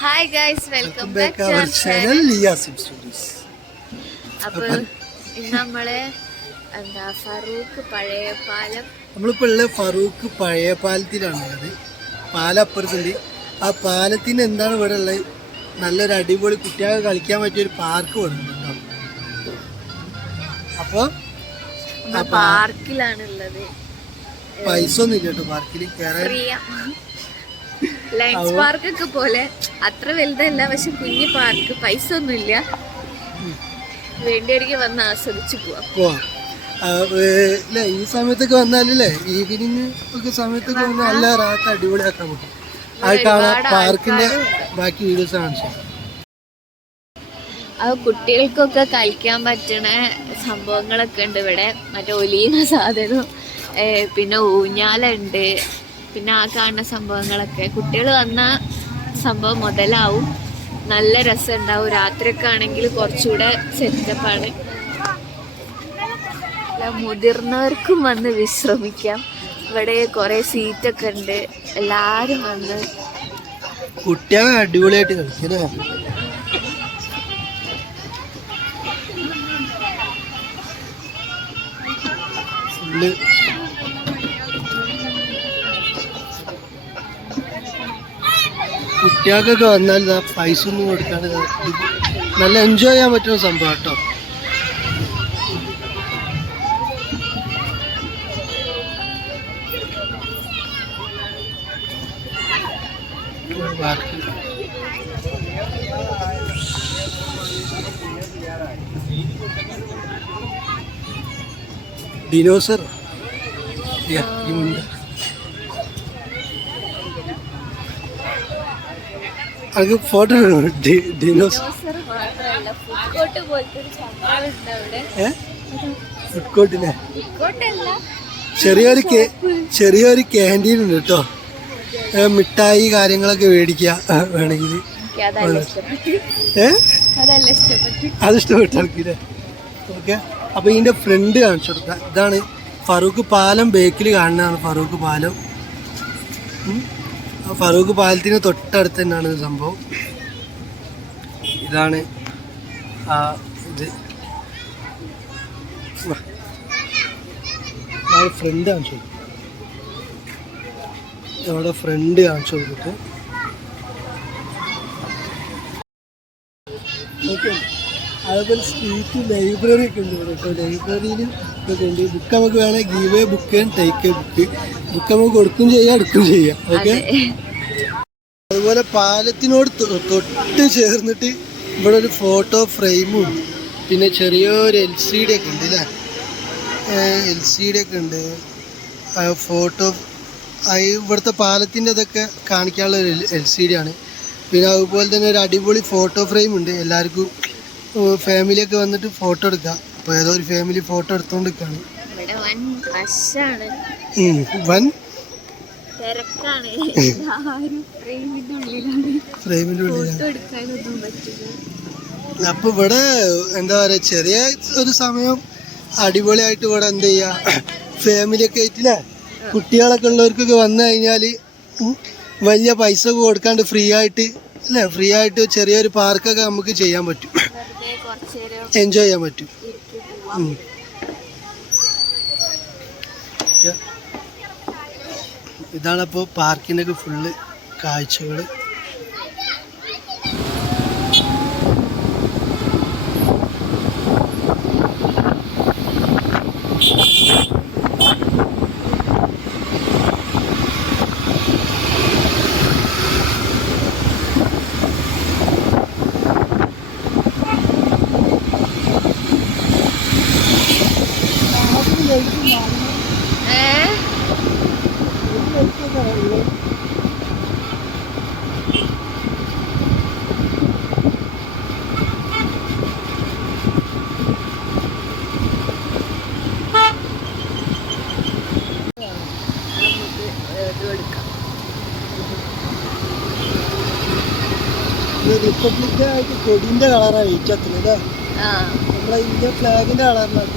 Hi guys, welcome back to our our channel channel. ലിയാസിം stories. അപ്പോൾ ഇന്ന് നമ്മള് ഫറൂഖ് പഴയ പാലം. നമ്മളിപ്പോൾ ഉള്ളത് ഫറൂഖ് പഴയ പാലത്തിലാണുള്ളത്. പാലം അപ്പുറത്തുണ്ട്. ആ പാലത്തിന് എന്താണ് ഇവിടെ ഉള്ളത്? നല്ലൊരു അടിപൊളി കുട്ടികൾക്ക് കളിക്കാൻ പറ്റിയൊരു പാർക്ക് കൊടുക്കുന്നുണ്ടോ. അപ്പോൾ പാർക്കിലാണ് ഉള്ളത്. പൈസ ഒന്നും ഇല്ല കേട്ടോ പാർക്കിൽ കയറാൻ. ലയൺസ് പാർക്കൊക്കെ പോലെ അത്ര വലുതല്ല, പക്ഷെ കുഞ്ഞു പാർക്ക്. പൈസ ഒന്നുമില്ല, വേണ്ടിയവർക്ക് വന്ന് ആസ്വദിച്ചു പോവാം. ഈ സമയത്തൊക്കെ വന്നാലല്ലേ, ഈവനിങ് ഒക്കെ സമയത്തൊക്കെ വന്നാൽ നല്ല റാത്ത് അടിപൊളിയാക്കാൻ പറ്റും. അത് കാണാം. പാർക്കിന്റെ ബാക്കി വീഡിയോസ് കാണിച്ചു. അത് കുട്ടികൾക്കൊക്കെ കളിക്കാൻ പറ്റണ സംഭവങ്ങളൊക്കെ ഉണ്ട് ഇവിടെ. മറ്റേ ഒലിയുന്ന സാധനം, പിന്നെ ഊഞ്ഞാലുണ്ട്, പിന്നെ ആ കാണുന്ന സംഭവങ്ങളൊക്കെ. കുട്ടികൾ വന്ന സംഭവം മുതലാവും, നല്ല രസം ഉണ്ടാവും. രാത്രിയൊക്കെ ആണെങ്കിൽ കുറച്ചുകൂടെ സെറ്റപ്പാണ്. മുതിർന്നവർക്കും വന്ന് വിശ്രമിക്കാം. ഇവിടെ കുറേ സീറ്റൊക്കെ ഉണ്ട്, എല്ലാവരും വന്ന് കുട്ടികളെ അടിപൊളിയായിട്ട് കളിക്കല്ലേ. ഫുള്ള് കുട്ടികൾക്കൊക്കെ വന്നാൽ പൈസ ഒന്നും കൊടുക്കാണ്ട് നല്ല എൻജോയ് ചെയ്യാൻ പറ്റുന്ന സംഭവം കേട്ടോ. ഡിനോസർ അത് ഫോട്ടോ ഡിനോസർ മാത്രമല്ല, ഫുഡ് കോർട്ട് പോലത്തെ ഒരു സംഭവം ഉണ്ട് അവിടെ. ഫുഡ് കോർട്ടിലെ ഫുഡ് കോർട്ടല്ല, ചെറിയൊരു ക്യാൻറ്റീൻ ഉണ്ട് കേട്ടോ. മിഠായി കാര്യങ്ങളൊക്കെ മേടിക്കുക വേണമെങ്കിൽ. അത് ഇഷ്ടപ്പെട്ടു ആൾക്കില്ലേ. ഓക്കെ, അപ്പോൾ ഇതിൻ്റെ ഫ്രണ്ട് കാണിച്ചു കൊടുക്കാം. ഇതാണ് ഫറൂഖ് പാലം. ബേക്കിൽ കാണുന്നതാണ് ഫറൂഖ് പാലം. ഫറൂഖ് പാലത്തിന് തൊട്ടടുത്ത് തന്നെയാണ് ഇത് സംഭവം. ഇതാണ് ഇത് ഫ്രണ്ട് കാണിച്ചു കൊടുക്കും. അവിടെ ഫ്രണ്ട് കാണിച്ചു കൊടുത്തിട്ട് ഓക്കെ. അതുപോലെ സ്ട്രീറ്റ് ലൈബ്രറി ഒക്കെ ഉണ്ട് ഇവിടെ കേട്ടോ. ലൈബ്രറിയിൽ ഇതൊക്കെ ഉണ്ട്. ബുക്ക് നമുക്ക് വേണമെങ്കിൽ give book and take book. Book നമുക്ക് കൊടുക്കുകയും ചെയ്യാം, എടുക്കുകയും ചെയ്യാം. ഓക്കെ. അതുപോലെ പാലത്തിനോട് തൊട്ട് ചേർന്നിട്ട് ഇവിടെ ഒരു ഫോട്ടോ ഫ്രെയിമും പിന്നെ ചെറിയൊരു LCD ഒക്കെ ഉണ്ട് അല്ലേ. LCD ഒക്കെ ഉണ്ട്. ഫോട്ടോ ഇവിടുത്തെ പാലത്തിൻ്റെ അതൊക്കെ കാണിക്കാനുള്ള ഒരു LCD ആണ്. പിന്നെ അതുപോലെ തന്നെ ഒരു അടിപൊളി ഫോട്ടോ ഫ്രെയിം ഉണ്ട്. എല്ലാവർക്കും ഫാമിലിയൊക്കെ വന്നിട്ട് ഫോട്ടോ എടുക്കാം. അപ്പോൾ ഏതോ ഒരു ഫാമിലി ഫോട്ടോ എടുത്തുകൊണ്ട് നിൽക്കുകയാണ്. ഫ്രെയിമിൻ്റെ ഉള്ളിലാണ്. അപ്പോൾ ഇവിടെ എന്താ പറയുക, ചെറിയ ഒരു സമയം അടിപൊളിയായിട്ട് ഇവിടെ എന്താ ചെയ്യുക, ഫാമിലിയൊക്കെ ആയിട്ടില്ലേ, കുട്ടികളൊക്കെ ഉള്ളവർക്കൊക്കെ വന്നു കഴിഞ്ഞാൽ വലിയ പൈസ കൊടുക്കാണ്ട് ഫ്രീ ആയിട്ട് അല്ലേ, ഫ്രീ ആയിട്ട് ചെറിയൊരു പാർക്കൊക്കെ നമുക്ക് ചെയ്യാൻ പറ്റും, എൻജോയ് ചെയ്യാൻ പറ്റും. ഇതാണപ്പോൾ പാർക്കിൻ്റെ ഒക്കെ ഫുള്ള് കാഴ്ചകൾ. റിപ്പബ്ലിക് ആയിട്ട് കൊടിന്റെ കളറാണ് ഈറ്റത്തില്. നമ്മളെ ഇന്ത്യ ഫ്ലാഗിന്റെ കളറിലാണ്.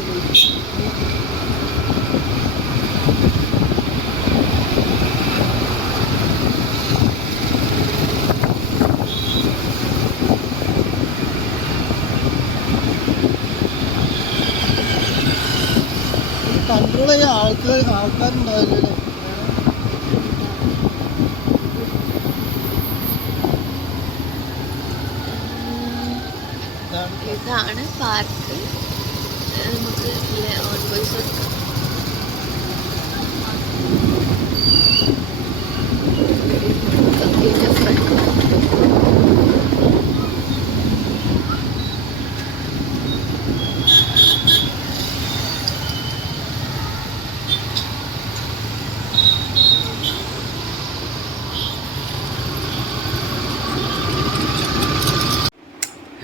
ഇവിടെ ആൾക്കാരുണ്ടാവില്ലല്ലോ. ഇതാണ് പാർക്ക്. നമുക്ക് ഓൺ വോയിസ് കൊടുക്കാം.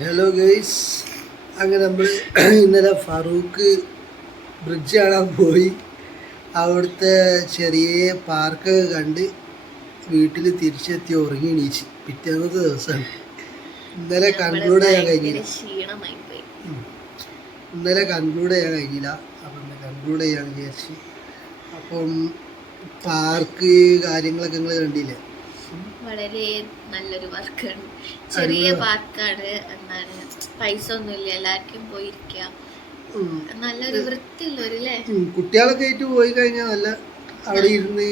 ഹലോ ഗൈസ്, അങ്ങനെ നമ്മൾ ഇന്നലെ ഫറൂഖ് ബ്രിഡ്ജ് കാണാൻ പോയി. അവിടുത്തെ ചെറിയ പാർക്കൊക്കെ കണ്ട് വീട്ടിൽ തിരിച്ചെത്തി ഉറങ്ങി എണീച്ച് പിറ്റേന്നത്തെ ദിവസമാണ്. ഇന്നലെ കൺക്ലൂഡ് ചെയ്യാൻ കഴിഞ്ഞില്ല. അപ്പം കൺക്ലൂഡ് ചെയ്യാൻ വിചാരിച്ച്. അപ്പം പാർക്ക് കാര്യങ്ങളൊക്കെ നിങ്ങൾ കണ്ടില്ലേ? വളരെ നല്ലൊരു പാർക്കാണ്. ചെറിയ പാർക്കാണ്. എന്താണ്, പൈസ ഒന്നുമില്ല, എല്ലാവർക്കും പോയിരിക്കാം. നല്ലൊരു വൃത്തിയുള്ളൊരു കുട്ടികളൊക്കെ ആയിട്ട് പോയി കഴിഞ്ഞാൽ നല്ല അവിടെ ഇരുന്ന്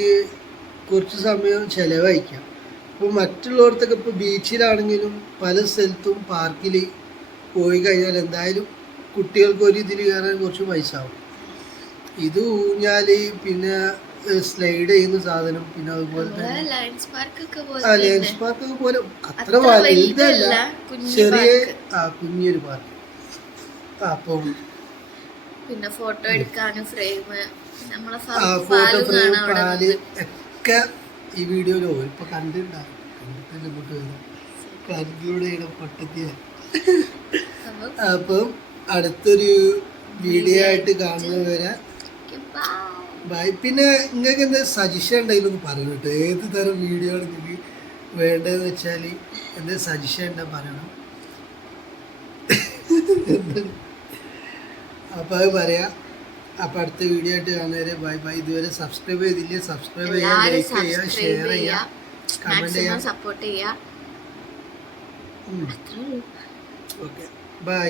കുറച്ച് സമയം ചെലവഴിക്കാം. ഇപ്പോൾ മറ്റുള്ളവർക്കൊക്കെ ഇപ്പോൾ ബീച്ചിലാണെങ്കിലും പല സ്ഥലത്തും പാർക്കിൽ പോയി കഴിഞ്ഞാൽ എന്തായാലും കുട്ടികൾക്ക് ഒരു ഇതിൽ കയറാൻ കുറച്ച് പൈസ ആവും. ഇത് ഊഞ്ഞാൽ, പിന്നെ സ്ലൈഡ് ചെയ്യുന്ന സാധനം, പിന്നെ അതുപോലെ തന്നെ ലയൺസ് പാർക്ക് പോലെ അത്ര വലുതല്ല, ചെറിയ കുഞ്ഞൊരു പാർക്ക്. അപ്പം പിന്നെ ഫോട്ടോ എടുക്കാനും ഫ്രെയിം, ഫോട്ടോ ഫ്രെയിം, പാല് ഒക്കെ ഈ വീഡിയോയിൽ ഇപ്പൊ കണ്ടിട്ടുണ്ടാകും. കണ്ടിട്ടല്ലേ ഇങ്ങോട്ട് വരും കൺക്ലൂഡ് ചെയ്യണം പൊട്ടത്തിയ. അപ്പം അടുത്തൊരു വീഡിയോ ആയിട്ട് കാണുന്നവരെ ബൈ. പിന്നെ നിങ്ങൾക്ക് എന്താ സജഷൻ ഉണ്ടെങ്കിലൊന്ന് പറയണം കേട്ടോ. ഏത് തരം വീഡിയോ ആണ് നിങ്ങൾക്ക് വേണ്ടതെന്ന് വെച്ചാൽ എന്താ സജഷൻ ഉണ്ടെന്ന് പറയണം. അപ്പോൾ അത് പറയാം. അപ്പോൾ അടുത്ത വീഡിയോ ആയിട്ട് കാണുന്നവരെ ബൈ ബൈ. ഇതുവരെ സബ്സ്ക്രൈബ് ചെയ്തില്ലേ, സബ്സ്ക്രൈബ് ചെയ്യുക, ലൈക്ക് ചെയ്യുക, ഷെയർ ചെയ്യുക, കമൻറ്റ് ചെയ്യുക, സപ്പോർട്ട് ചെയ്യുക. Okay bye.